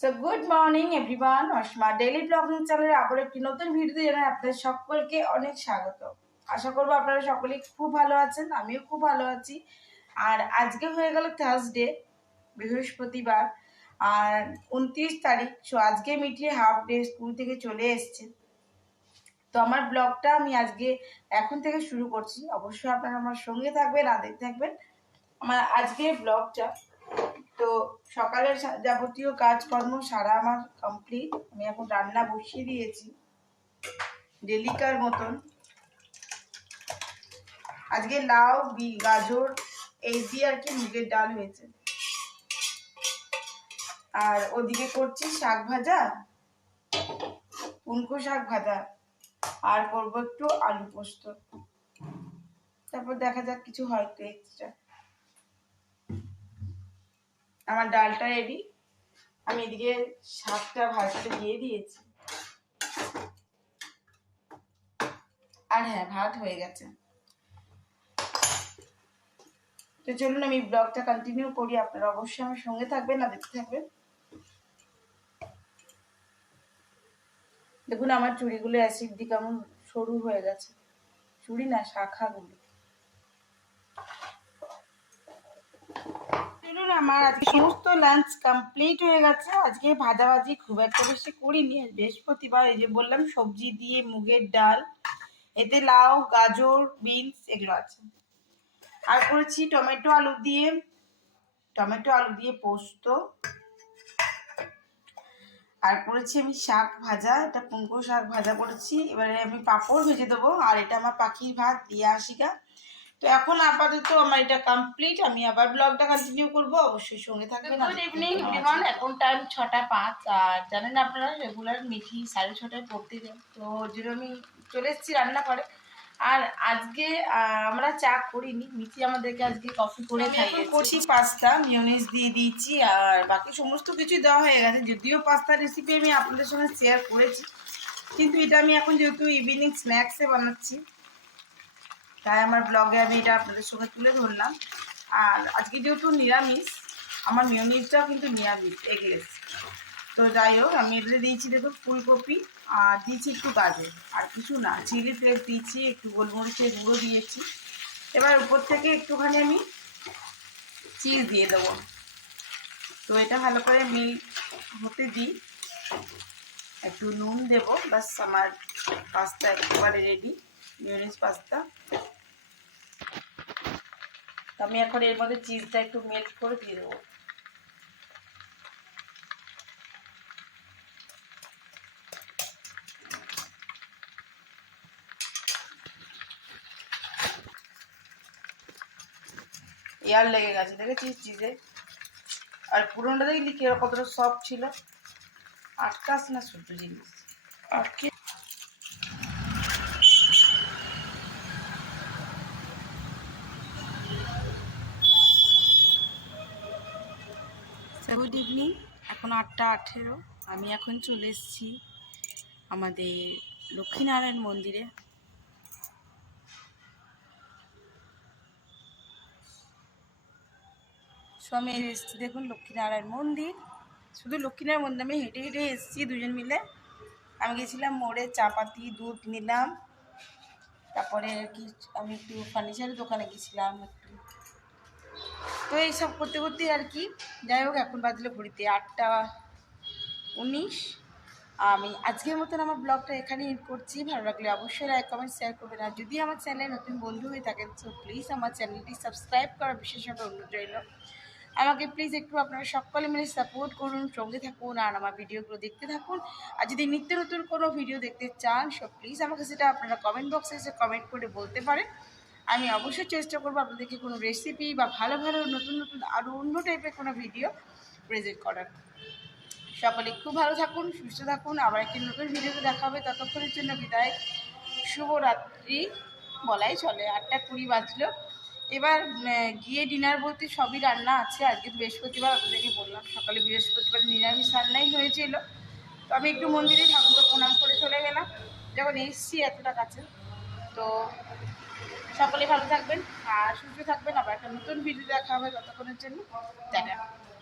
So good morning everyone, Asima daily blogging চ্যানেলে আবার একটি নতুন ভিডিওতে জানাই আপনাদের সকলকে অনেক স্বাগত। আশা করবো আপনারা সকলেই খুব ভালো আছেন, আমিও খুব ভালো আছি। আর আজকে হয়ে গেল থার্সডে, বৃহস্পতিবার, আর 29 তারিখ। সো আজকে মিটিয়ে হাফ ডে স্কুল থেকে চলে এসছে। তো আমার ব্লগটা আমি আজকে এখন থেকে শুরু করছি। অবশ্যই আপনারা আমার সঙ্গে থাকবেন আর দেখতে থাকবেন আমার আজকের ব্লগটা। তো সকালের যাবতীয় কাজকর্ম সারা আমার কমপ্লিট। আমি এখন রান্না বসিয়ে দিয়েছি ডেলিকার মতন। আজকে লাউ গাজর এই দিয়ে আর কি মুগের ডাল হয়েছে। আর ওদিকে করছি শাক ভাজা, পুনকো শাক ভাজা, আর করবো একটু আলু পোস্ত। তারপর দেখা যাক কিছু হয়তো এক্সট্রা। আমার ডালটা রেডি, আমি এদিকে শাকটা ভাজতে দিয়ে দিয়েছি। আর হ্যাঁ, ভাত হয়ে গেছে। তো চলুন আমি ব্লগটা কন্টিনিউ করি, আপনারা অবশ্যই আমার সঙ্গে থাকবেন না দেখতে থাকবেন। দেখুন আমার চুড়িগুলো অ্যাসিড দিয়ে কেমন সরু হয়ে গেছে, চুড়ি না শাখাগুলো। চলুন, আমার আজকে সমস্ত লাঞ্চ কমপ্লিট হয়ে গেছে। আজকে ভাজাভাজি খুব একটা বেশি করিনি, বৃহস্পতিবার। এই যে বললাম সবজি দিয়ে মুগের ডাল, এতে লাউ গাজর বিনস এগুলো আছে। আর করেছি টমেটো আলু দিয়ে পোস্ত। আর করেছি আমি শাক ভাজা, এটা পুনকো শাক ভাজা করেছি। এবারে আমি পাঁপড় ভেজে দেবো। আর এটা আমার পাখির ভাত দিয়ে আসিকা। তো এখন আপাতত আমার এটা কমপ্লিট। আমি আবার ব্লগটা কন্টিনিউ করবো, অবশ্যই সঙ্গে থাকবেন। গুড ইভিনিং এভরিওয়ান, এখন টাইম 6:05। আর জানেন আপনারা রেগুলার মিঠি 6:30টায় পড়তে যাই, তো ওর জন্য আমি চলে এসেছি রান্না করে। আর আজকে আমরা চা করিনি, মিঠি আমাদেরকে আজকে কফি করে খাইয়েছে। করছি পাস্তা, মিয়োনিজ দিয়ে দিয়েছি, আর বাকি সমস্ত কিছু দেওয়া হয়ে গেছে। যদিও পাস্তা রেসিপি আমি আপনাদের সঙ্গে শেয়ার করেছি, কিন্তু এটা আমি এখন যেহেতু ইভিনিং স্ন্যাক্সে বানাচ্ছি, তাই আমার ব্লগে আমি এটা আপনাদের সঙ্গে তুলে ধরলাম। আর আজকে যেহেতু নিরামিষ, আমার মিয়োনিজটাও কিন্তু নিরামিষ, এগলেস। তো যাই হোক, আমি এগুলো দিয়েছি দেখুন ফুলকপি, আর দিয়েছি একটু গাজর, আর কিছু না। চিলি ফ্লেক্স দিয়েছি, একটু গোলমরিচের গুঁড়ো দিয়েছি। এবার উপর থেকে একটুখানি আমি চিজ দিয়ে দেবো। তো এটা ভালো করে মিল হতে দিই, একটু নুন দেবো, বাস আমার পাস্তা একেবারে রেডি, মিয়োনিজ পাস্তা। তো আমি এখন এর মধ্যে চিজটা একটু মেল্ট করে দিয়ে দেবো। এয়ার লেগে গেছে দেখেছিস চিজে। আর পুরোনোটা দেখলি কি কতটা সফট ছিল, আটকাস না শুদ্ধ জিনিস আটকে। গুড ইভিনিং, এখন 8:18। আমি এখন চলে এসেছি আমাদের লক্ষ্মীনারায়ণ মন্দিরে। সো আমি এসেছি দেখুন লক্ষ্মীনারায়ণ মন্দির। শুধু লক্ষ্মীনারায়ণ মন্দির আমি হেঁটে হেঁটে এসেছি দুজন মিলে। আমি গেছিলাম মোড়ে, চাপাতি দুধ নিলাম। তারপরে কি আমি একটু ফার্নিচারের দোকানে গেছিলাম একটু। তো এইসব করতে করতে আর কি, যাই হোক এখন বাজলে ঘড়িতে 8:19। আমি আজকের মতন আমার ব্লগটা এখানে এন্ড করছি। ভালো লাগলে অবশ্যই লাইক কমেন্ট শেয়ার করবেন। আর যদি আমার চ্যানেলে নতুন বন্ধু হয়ে থাকেন, সো প্লিজ আমার চ্যানেলটি সাবস্ক্রাইব করার বিশেষভাবে অনুরোধ রইল। আমাকে প্লিজ একটু আপনারা সকলে মিলে সাপোর্ট করুন, সঙ্গে থাকুন, আর আমার ভিডিওগুলো দেখতে থাকুন। আর যদি নিত্য নতুন কোনো ভিডিও দেখতে চান, সো প্লিজ আমাকে সেটা আপনারা কমেন্ট বক্সে এসে কমেন্ট করে বলতে পারেন। আমি অবশ্যই চেষ্টা করবো আপনাদেরকে কোনো রেসিপি বা ভালো ভালো নতুন নতুন আরও অন্য টাইপের কোনো ভিডিও প্রেজেন্ট করার। সকলে খুব ভালো থাকুন, সুস্থ থাকুন। আবার একটি নতুন ভিডিওতে দেখা হবে, ততক্ষণের জন্য বিদায়, শুভরাত্রি বলাই চলে। 8:20 বাজলো। এবার গিয়ে ডিনার বলতে সবই রান্না আছে। আজকে তো বৃহস্পতিবার, আপনাদেরকে বললাম সকালে বৃহস্পতিবার নিরামিষ রান্নাই হয়েছিল। তো আমি একটু মন্দিরে ঠাকুরকে প্রণাম করে চলে গেলাম, যখন এসছি এতটা কাছে। তো সকলে ভালো থাকবেন আর সুস্থ থাকবেন। আবার একটা নতুন ভিডিও দেখা হবে, ততক্ষণের জন্য টাটা।